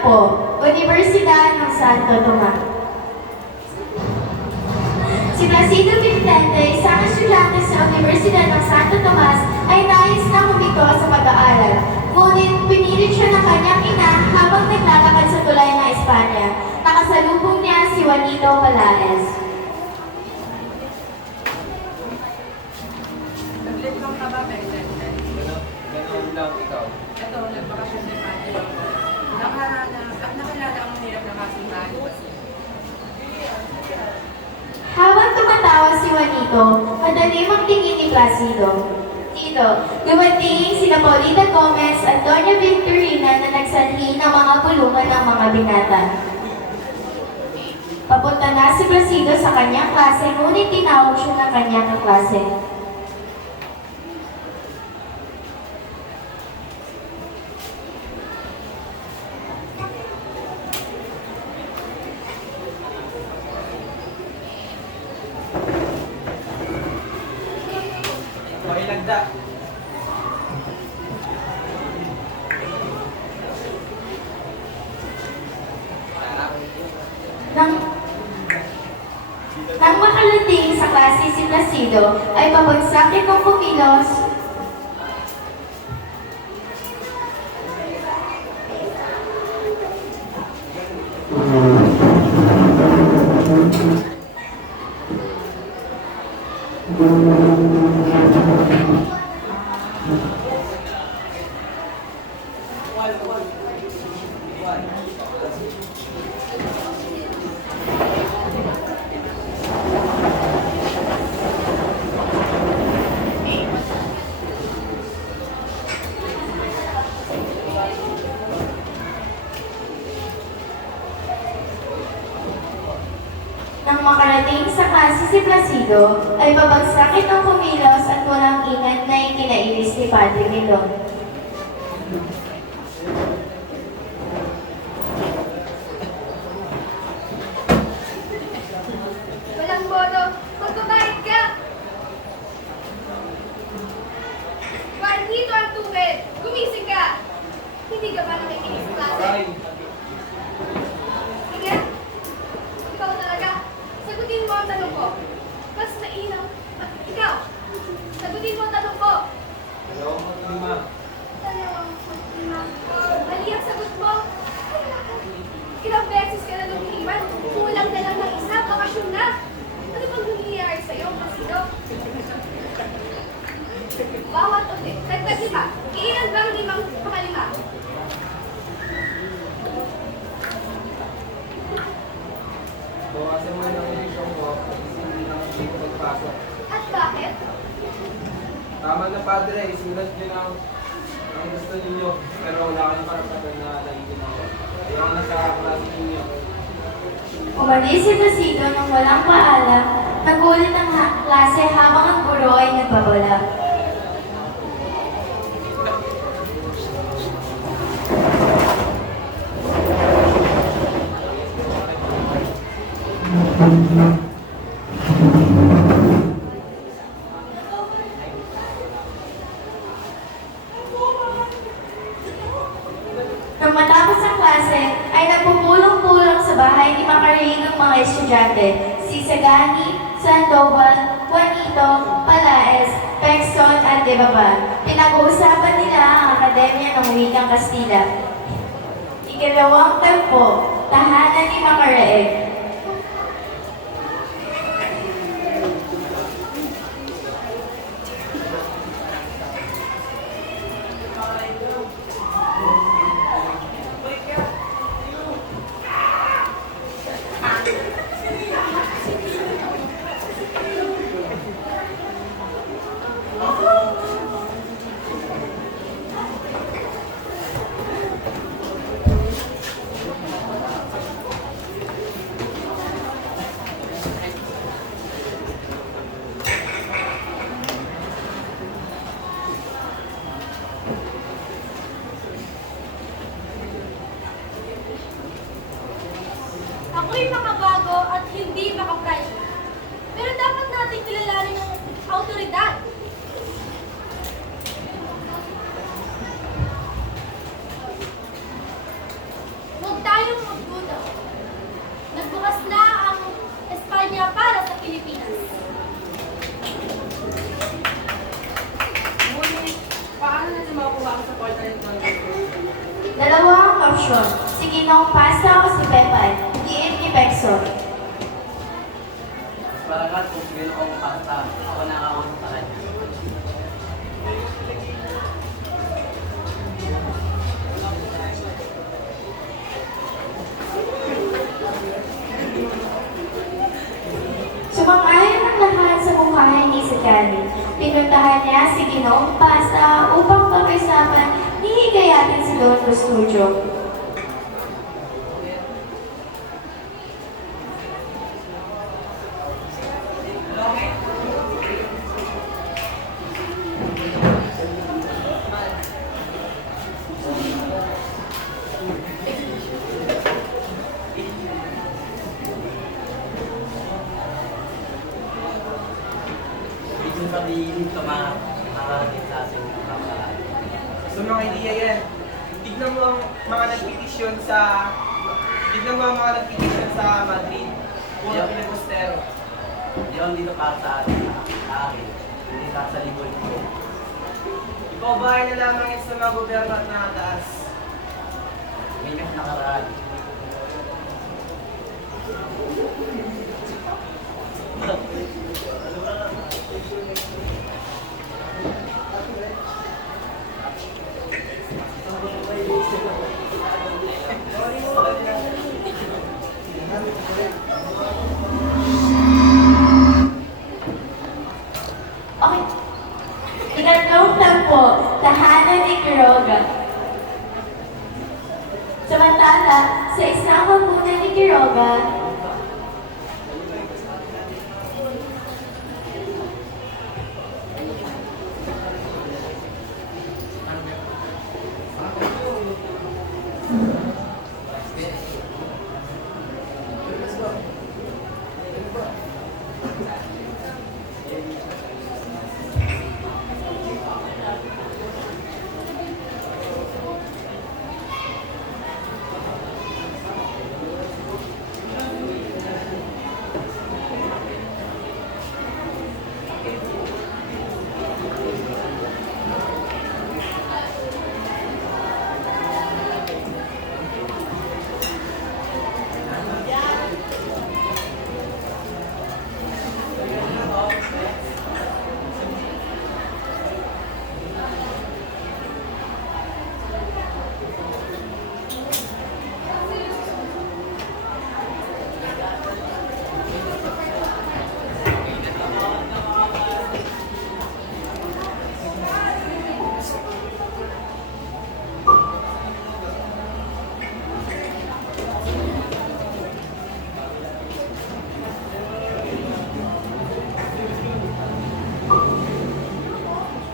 po, Universidad ng Santo Tomas. Si Placido Vicente, isang estudyante sa Universidad ng Santo Tomas, ay nais na humiko sa pag-aaral. Ngunit pinilit siya ng kanyang ina habang naglalakad sa tulay ng Espanya. Nakasalubong niya si Juanito Palaez. Naglit lang ka ba, Vicente? Ganoon lang ikaw. Ito, nagbakasyon si Pati. Nakilala ang mahirap na kasintahan ko. Habang tumatawa si Juanito, madali magtingin ni Placido. Dito, dumating sina Paulita Gomez at Doña Victorina na nagsanhi ng mga bulungan ng mga binata. Papunta na si Placido sa kanyang klase, ngunit tinawag siya ng kanyang kaklase. Pakilagda. Nang makarating sa klase si Placido, ay pabagsak itong kumilos. Nang makarating sa klase si Placido, ay pabagsak itong kumilos at walang ingat na ikinainis ni Padre Milon. Walang bono, magbabayad ka! Juanito Artugel, gumising ka! Hindi ka ba nakikinig sa klase? Aray. Sige, ikaw talaga. Sagutin mo ang tanong ko. Mas mainam. Ikaw, sagutin mo ang tanong ko. Dalawang maglima. Dalawang lima. Mali ang sagot mo. Ilang beses ka na lumihiman. Kulang na lang ng isa, bakasyon na. Ano bang nangyayari sa'yo, Placido? Bawat ulit. Dagdag lima. Ilan bang limang pakalima? Bawasan mo ng edisyon mo kasi hindi na hindi ko magpasok. At bakit? Tama na, Padre. Isulat niyo ang gusto ninyo. Pero wala kayong karapatan na naikin ako. Ayaw na sa klase ninyo. Umalis si Placido nang walang paalam, nagulit ang klase habang ang guro ay nagbabala. Nang matapos ang klase, ay nagpupulong-pulong sa bahay ni Macarin ng mga estudyante, si Sagani, Sandoval, Juanito, Palaez, Pexton at Debaba. Pinag-uusapan nila ang Akademya ng Wikang Kastila. Ikalawang tempo, tahanan ni Macaraeg. Ako'y makabago at hindi makaprivate. Pero dapat nating kilalanin ang autoridad. Huwag tayong magduda. Nagbukas na ang Espanya para sa Pilipinas. Ngunit, paano natin makukuha ang supporta nito ng grupo? Dalawa ang opsyon, si Ginong Pasta o si Pepay, diin ni Pekson. Barakat kung sino kong pasta, ako na ako sa kanya. Sumang-ayon ang lahat sa mungkahin ni Sagani. Pinuntahan niya si Ginong Pasta upang pakiusapan ni higayatin si Don Custodio. Ibig sabihin ito makakakit sa ating kapalaan. So mga ideya yan. Tignan mo ang mga nagpetisyon sa Madrid. Puro Yeah. Pilibustero. Yun dito para sa atin, sa akin. Hindi para sa liboy ko. Ikaw ba ay na lamang yan sa mga gobyerno at nakataas? May nakaraan. Okay. Ikatlong tagpo, tahanan ni Quiroga. Samantala, sa isang hapunan ni Quiroga,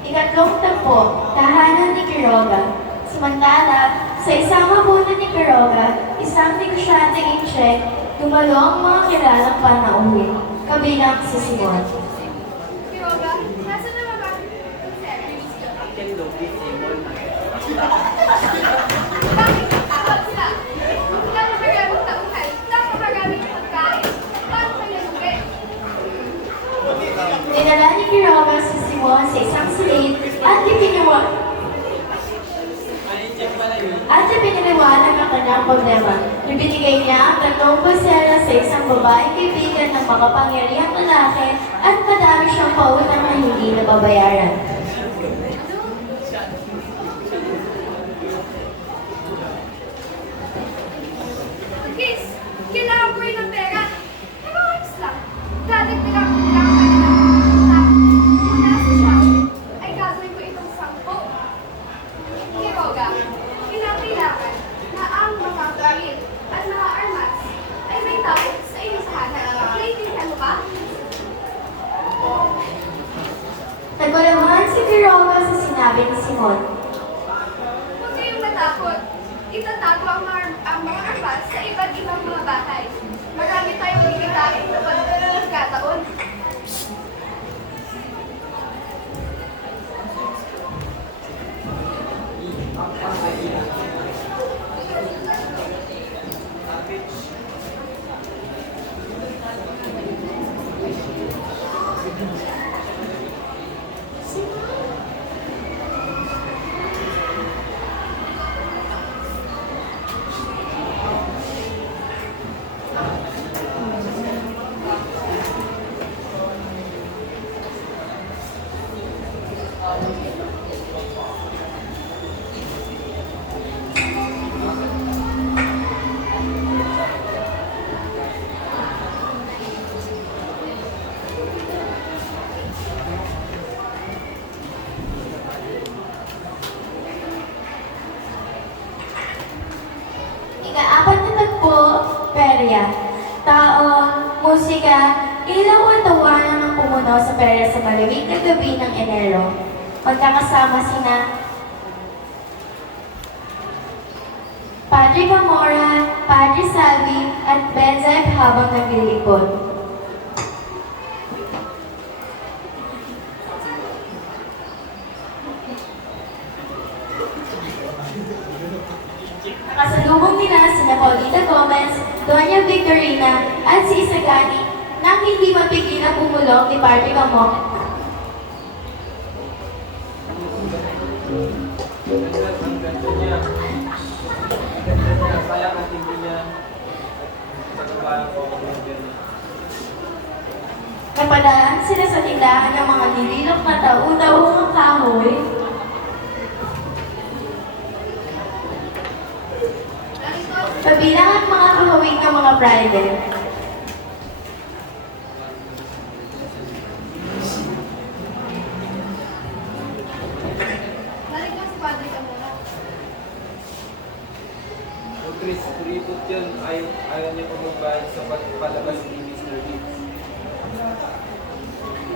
ikatlong tagpo, tahanan ni Quiroga. Samantala, sa isang hapunan ni Quiroga, isang negosyanteng in-check, dumalo ang mga kilalang panauhin, kabilang si Simon. Quiroga, nasa na ba? Sir, Actually, Loki, Simon, bakit nakakot sila? Napakaraming tauhan, napakaraming pagkain. Paano kayo lugi? Dinala ni Quiroga si Simon sa isang silid at ipiniliwanag ang kanyang problema. Ibinigay niya ang 3 pulsera sa isang babaeng kaibigan ng makapangyarihang lalaki at madami siyang pautang na hindi nababayaran. Kiss, kailangan ko rin ng pera. Pero ayos lang. Dadagdagan ko lang ang kanilang utang. Mula sa shopping, ay gagawin ko itong 10. Quiroga, kinakailangan na ang mga baril at mga armas ay may tao sa iyong tahanan. Naiintindihan mo ba? Nagwalaman si Quiroga sa sinabi ni Simon. Huwag kayong matakot. Itatago ang mga armas sa iba't ibang mga bahay. Marami tayong kikitain na pagkataon. apat na tagpo, perya. Tao, musika, ilaw at tawanan ng pumuno sa perya sa malamig na gabi ng Enero. Magkakasama sina Padre Camora, Padre Salvi, at Benzeb habang naglilipod. Nakasalubong nila sina Paulita Gomez, Doña Victorina, at si Isagani nang hindi mapigilang bumulong ni Padre Camora. Ang ganda niya. Ang ganda niya. Kaya ang tingin niya. At pagkabahan ko ang ganda niya. Napadaan sila sa tindahan ng mga nililok na tao-taong kahoy. Kabilang ang mga kahawig ng mga bridal. Narito si Padre Camora. Kung Chris, kuripot yun, ayaw niya pa magbayad sa palabas ni Mr. Leeds.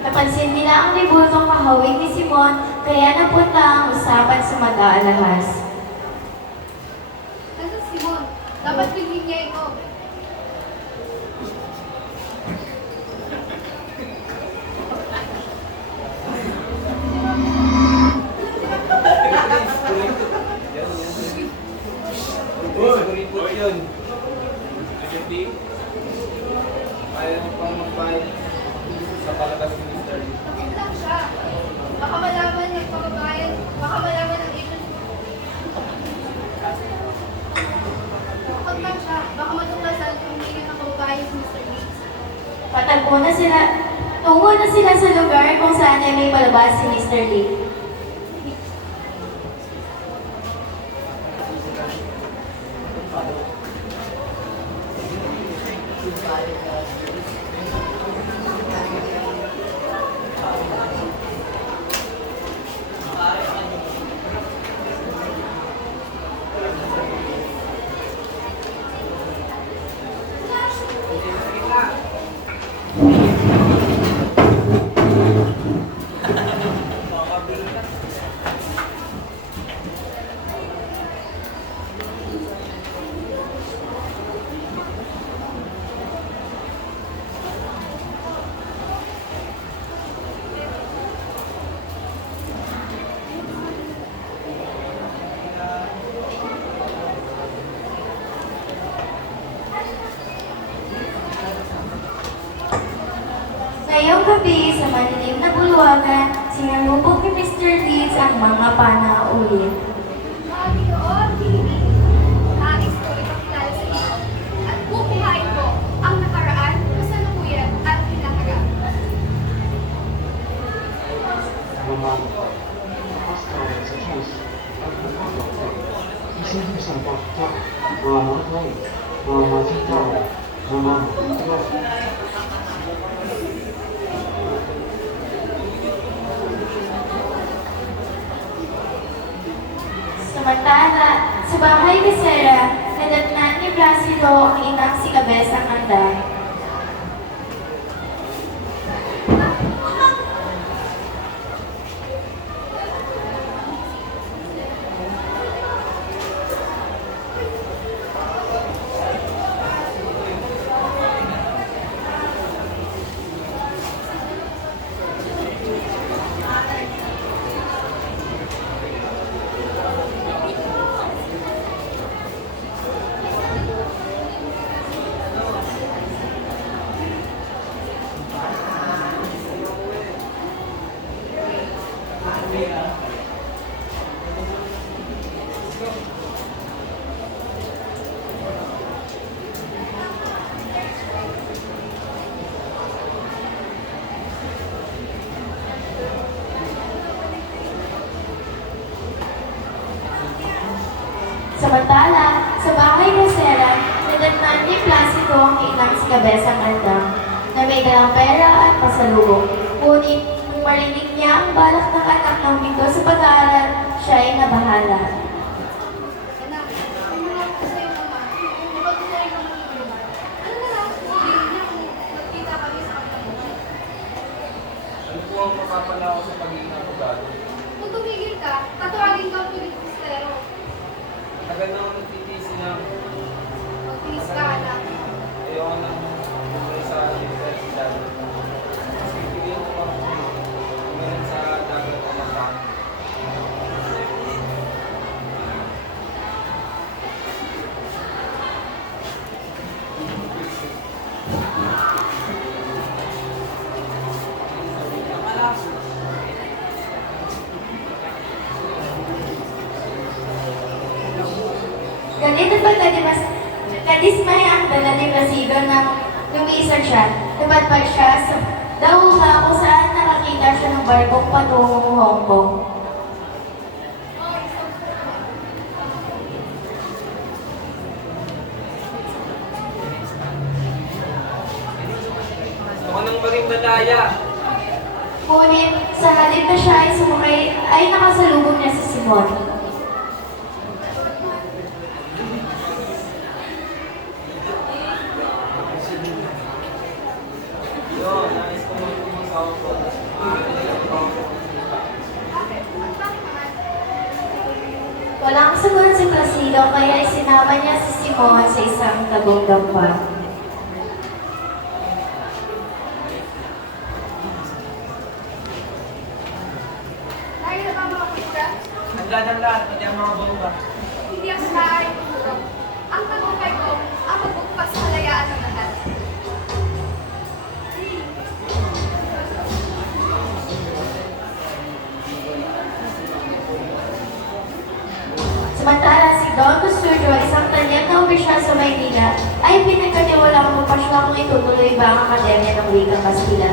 Napansin nila ang ribultong kahawig ni Simon, kaya napunta ang usapan sa mag-aalahas. Nasaan si Simon? Dapat bilhin niya ito. Chris, kuripot. Yan. Chris, kuripot yun. Ayaw niya pa magbayad sa palabas ni Mr. Leeds. Bakit lang siya? Baka malaman nagpapabayan. Baka malaman ng agent. Bakit lang siya? Baka matuklasan kung hindi ng kababayan si Mr. Leeds. Patagpo na sila. Tungo na sila sa lugar kung saan ay may palabas si Mr. Lee. Ngayong gabi sa malilim na bulwagan, sinalubog ni Mr. Leeds ang mga panaulit. Mami doon, Bibi. Nais ko ipakilala sa iyo. At bubuhayin ko ang nakaraan, kasalukuyan at hinaharap. Mama, Pascal is a choice of the conductor. He said himself off the top, Mama play, Mama Tito, Mama Tito. Samantala, sa bahay ni Sarah, nadatnan ni Placido ang inang si Cabezang Anday. Samantala, sa bahay ni Sarah, nadatnan ni Placido ang inang si Cabezang Andang na may dalang pera at pasalubong. Ngunit, nung marinig niya ang balak ng anak ng pinto sa pag-aaral, siya ay nabahala. Anak, ano lang ko sa'yo, Mama? Galit at kadismaya ang dala ni Placido nang lumisan siya. Napadpad siya sa dauma kung saan nakakita siya ng barkong patungong Hong Kong. Gusto ko nang maging malaya. Ngunit sa halip na siya ay sumakay ay nakasalubong niya si Simon. Yo, nais ko magpunta sa Hong Kong. Walang sagot si Placido kaya isinama niya si Simon sa isang tagong dampa. Dahil na mga kultura, Hanggang ang lahat, pati ang mga bomba. hindi ang maaari kuturo. Ang tagumpay ko ang magbugpas sa kalayaan ng lahat. Samantala si Don Custodio, isang tanyag na opisyal sa Maynila, ay pinagkatiwalang mapasya kung itutuloy ba ang Akademya ng Wikang Kastila.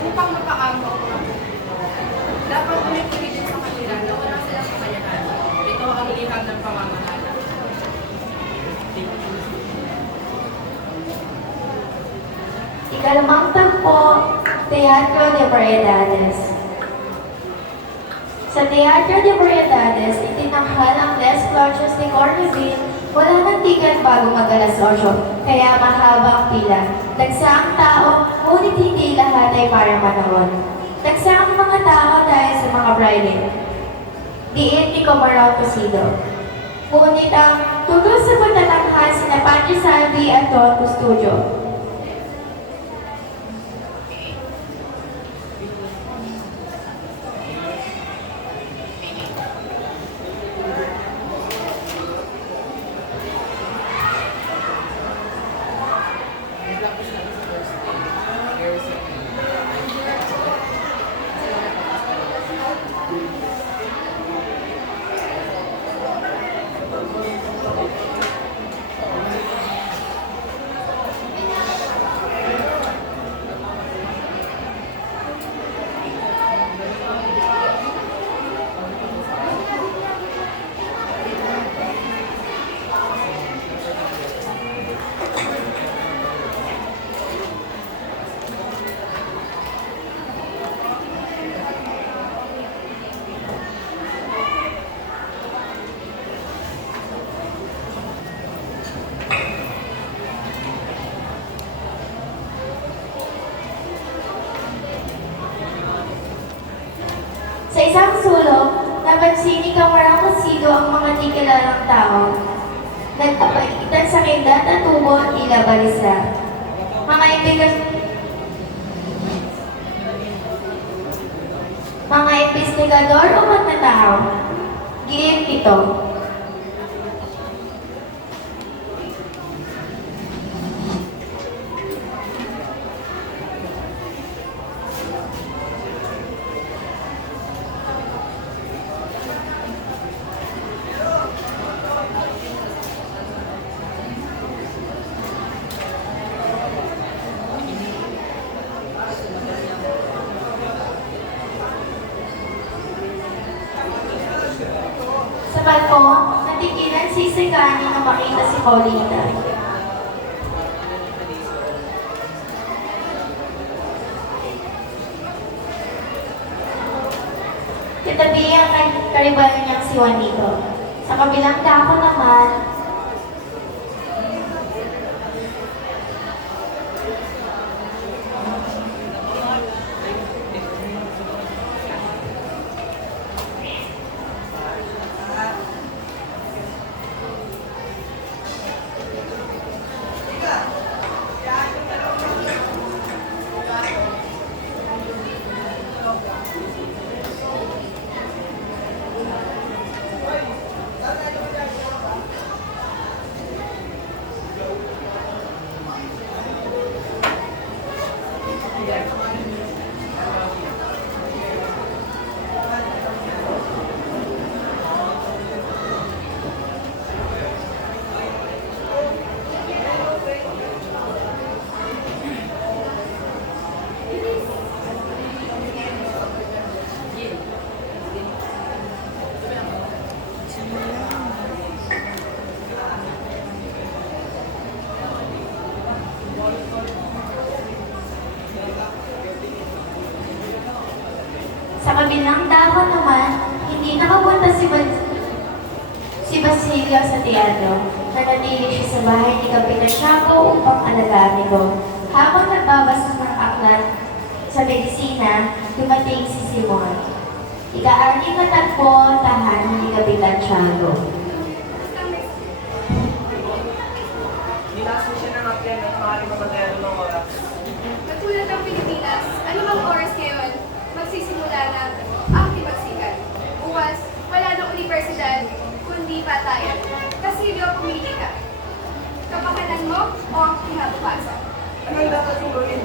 Upang makaangkong mga kultura, dapat ulit-ulitin sa kanila na wala silang kakayahan. Ito ang liham ng pamamahala. Ikalimang tagpo, Teatro de Variedades. Sa Teatro de Variedades, itinanghal ang Les Claudius de Corneville. Wala nang ticket bago mag-alas 8, kaya mahaba ang pila. Dagsa ang tao, ngunit hindi lahat ay para manood. Dagsa ang mga tao dahil sa mga Friday. Diin ni Comarao Placido. Ngunit ang tugol sa pagtatanghal sina Padre Salvi at Don Custodio. Sa isang sulok, napansin ni Camarang Placido ang mga di kilalang tao. Nagpapaitan sa kindat at tubo at tila balisa. Mga investigador o magnanakaw. Giit ito. Sa balkon, natigilan si Sagani na makita si Paulita. Katabi ang karibalan niyang si Juanito. Sa kabilang dako naman, Basilio sa teatro. Nanatili siya sa bahay ni Kapitan Tiago upang alagaan ito. Habang nagbabasa ng aklat sa medisina, dumating si Simon. Ika-anim na tagpo, tahanan ni Kapitan Tiago. Nilasan siya ng apyan at maaaring mamatayan ng oras. Katulad ng Pilipinas, anumang oras ngayon, magsisimula na ang tibagsikan. Bukas, wala nang universidad, kundi patayan. Basilio, pumili ka. Kapakanan mo o ang kinabukasan? Ano ang dapat kong gawin?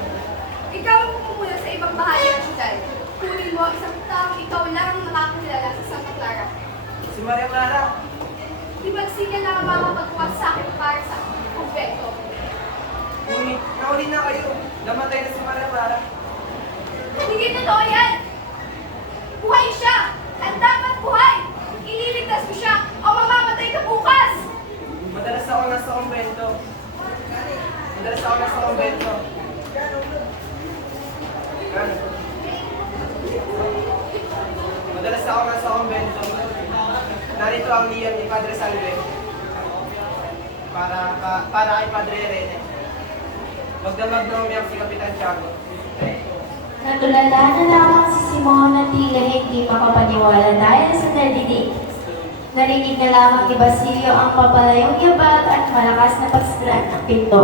Ikaw ang pumula sa ibang bahagi ng syudad. Kunin mo isang taong ikaw lang ang nakakilala sa Santa Clara. Si Maria Clara. Tibagsikan lang ang makapagbukas sa akin para sa kumpento. Ngunit, nauli na kayo. Namatay na si Maria Clara. Hindi totoo yan! Buhay siya! At dapat buhay! Ililigtas mo siya o mamamatay ka bukas! Madalas ako nasa kumbento. Narito ang liyam ni Padre Salve para kay Padre Rene. Magdamag na umiyak si Kapitan Tiago. Natulala na lamang si Simon na tila hindi makapaniwala dahil sa narinig. Narinig na lamang ni Basilio ang papalayong yabag at malakas na pagsira ng pinto.